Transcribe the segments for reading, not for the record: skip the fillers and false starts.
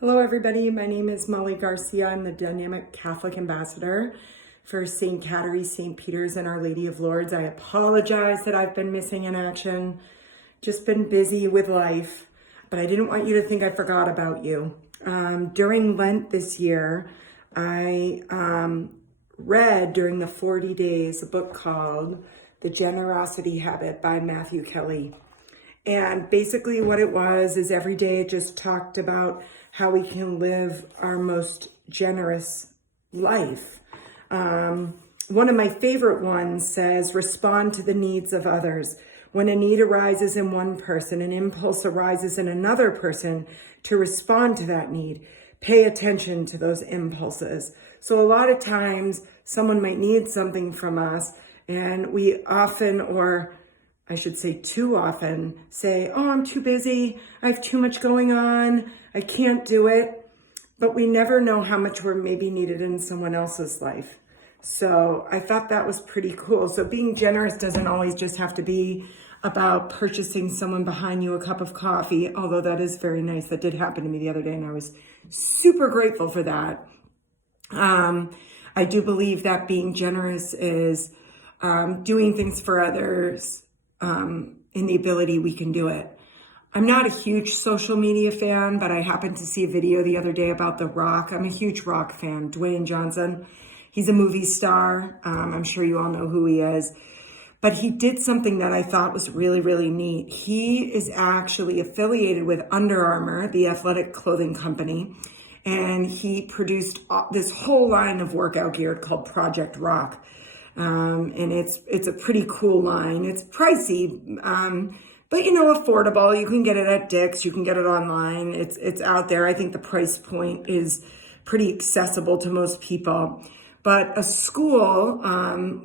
Hello, everybody. My name is Molly Garcia. I'm the Dynamic Catholic Ambassador for St. Cattery, St. Peter's, and Our Lady of Lourdes. I apologize that I've been missing in action. Just been busy with life, but I didn't want you to think I forgot about you. During Lent this year, I read during the 40 days a book called The Generosity Habit by Matthew Kelly. And basically what it was is every day it just talked about how we can live our most generous life. One of my favorite ones says, respond to the needs of others. When a need arises in one person, an impulse arises in another person to respond to that need. Pay attention to those impulses. So a lot of times someone might need something from us and we often, or I should say too often, say, oh, I'm too busy. I have too much going on. I can't do it. But we never know how much we're maybe needed in someone else's life. So I thought that was pretty cool. So being generous doesn't always just have to be about purchasing someone behind you a cup of coffee, although that is very nice. That did happen to me the other day, and I was super grateful for that. I do believe that being generous is doing things for others in the ability we can do it. I'm not a huge social media fan, but I happened to see a video the other day about The Rock. I'm a huge Rock fan, Dwayne Johnson. He's a movie star. I'm sure you all know who he is. But he did something that I thought was really, really neat. He is actually affiliated with Under Armour, the athletic clothing company. And he produced this whole line of workout gear called Project Rock. And it's a pretty cool line. It's pricey, but affordable. You can get it at Dick's. You can get it online. It's out there. I think the price point is pretty accessible to most people. But a school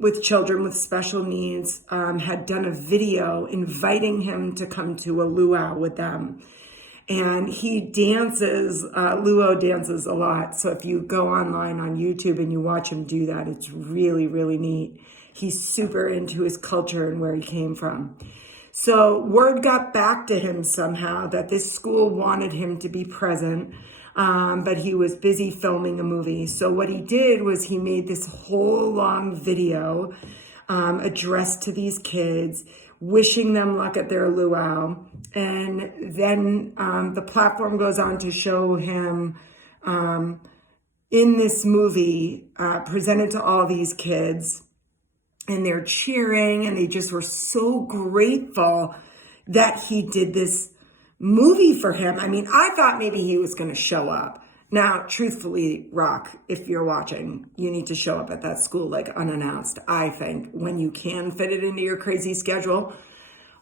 with children with special needs had done a video inviting him to come to a luau with them. And he dances, luau dances a lot. So if you go online on YouTube and you watch him do that, it's really, really neat. He's super into his culture and where he came from. So word got back to him somehow that this school wanted him to be present, but he was busy filming a movie. So what he did was he made this whole long video addressed to these kids, wishing them luck at their luau. And then the platform goes on to show him in this movie presented to all these kids. And they're cheering and they just were so grateful that he did this movie for him. I mean, I thought maybe he was going to show up. Now, truthfully, Rock, if you're watching, you need to show up at that school like unannounced, I think, when you can fit it into your crazy schedule.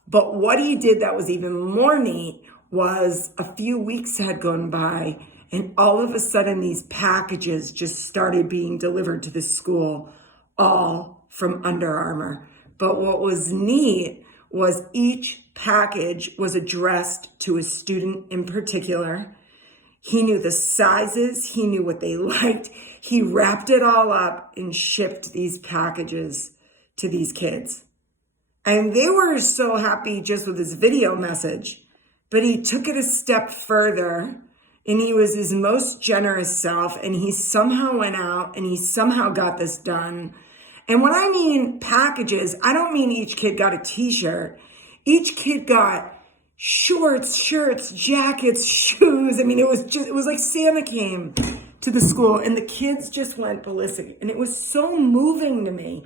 But what he did that was even more neat was a few weeks had gone by and all of a sudden these packages just started being delivered to the school, all from Under Armour. But what was neat was each package was addressed to a student in particular. He knew the sizes, he knew what they liked. He wrapped it all up and shipped these packages to these kids. And they were so happy just with his video message, but he took it a step further and he was his most generous self and he somehow went out and he somehow got this done. And when I mean packages, I don't mean each kid got a t-shirt. Each kid got shorts, shirts, jackets, shoes. I mean, it was like Santa came to the school and the kids just went ballistic. And it was so moving to me.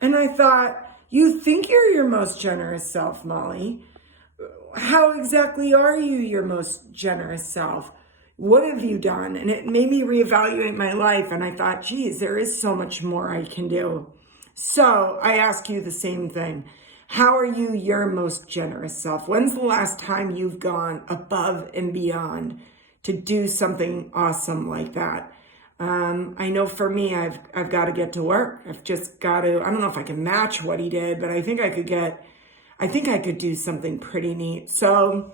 And I thought, you think you're your most generous self, Molly. How exactly are you your most generous self? What have you done? And it made me reevaluate my life. And I thought, geez, there is so much more I can do. So I ask you the same thing. How are you your most generous self? When's the last time you've gone above and beyond to do something awesome like that? I know for me, I've got to get to work. I've just got to, I don't know if I can match what he did, but I think I could do something pretty neat. So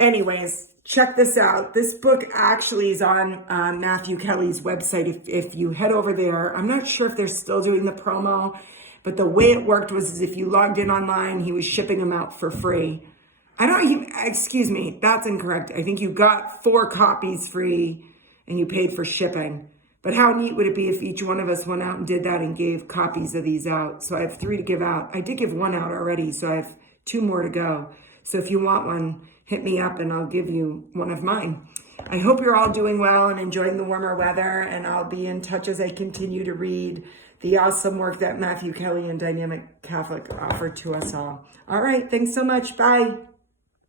anyways, check this out. This book actually is on Matthew Kelly's website. If you head over there, I'm not sure if they're still doing the promo, but the way it worked was if you logged in online, he was shipping them out for free. I don't even, excuse me, that's incorrect. I think you got 4 copies free and you paid for shipping. But how neat would it be if each one of us went out and did that and gave copies of these out? So I have 3 to give out. I did give 1 out already, so I have 2 more to go. So if you want one, hit me up and I'll give you one of mine. I hope you're all doing well and enjoying the warmer weather, and I'll be in touch as I continue to read the awesome work that Matthew Kelly and Dynamic Catholic offered to us all. All right, thanks so much. Bye.